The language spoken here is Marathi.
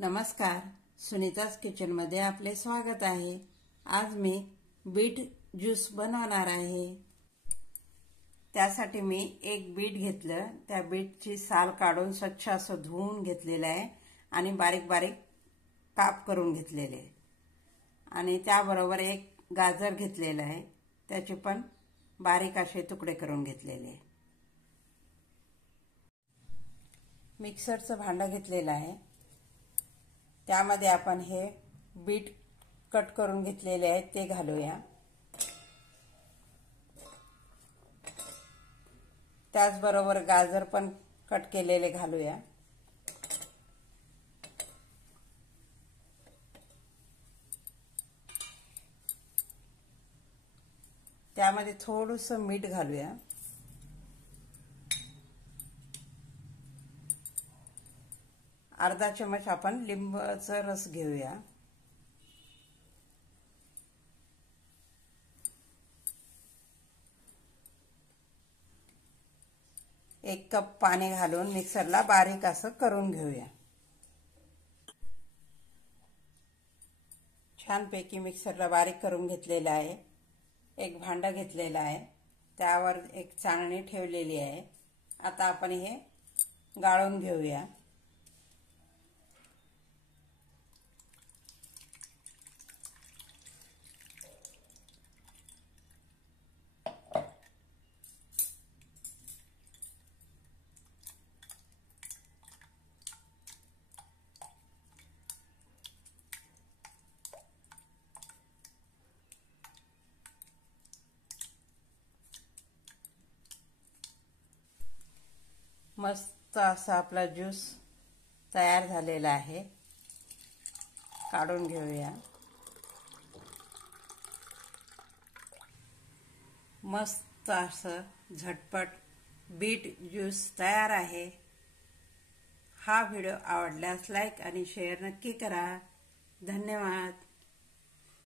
नमस्कार, सुनीताज किचनमध्ये आपले स्वागत आहे। आज मी बीट ज्यूस बनवणार आहे। त्यासाठी मी एक बीट घेतलं, त्या बीटची साल काढून स्वच्छ असं धुवून घेतलेलं आहे आणि बारीक बारीक काप करून घेतलेले आणि त्याबरोबर एक गाजर घेतलेलं आहे, त्याचे पण बारीक असे तुकडे करून घेतलेले। मिक्सरचं भांडं घेतलेलं आहे, त्यामध्ये आपण हे बीट कट करून घेतलेले आहे ते घालूया। त्याचबरोबर गाजर पण कट केलेले घालूया। त्यामध्ये थोडंसं मीठ घालूया। अर्धा चमच आपण लिंबाचा रस घेऊया। एक कप पाणी घालून मिक्सरला बारीक असं करून घेऊया। छानपैकी मिक्सरला बारीक करून घेतलेला आहे। एक भांडं घेतलेलं आहे, त्यावर एक चाळणी ठेवलेली आहे। आता आपण हे गाळून घेऊया। मस्त असा आपला ज्यूस तयार झालेला आहे। काढून घेऊया। मस्त असं झटपट बीट ज्यूस तयार आहे। हा व्हिडिओ आवडल्यास लाईक आणि शेअर नक्की करा। धन्यवाद।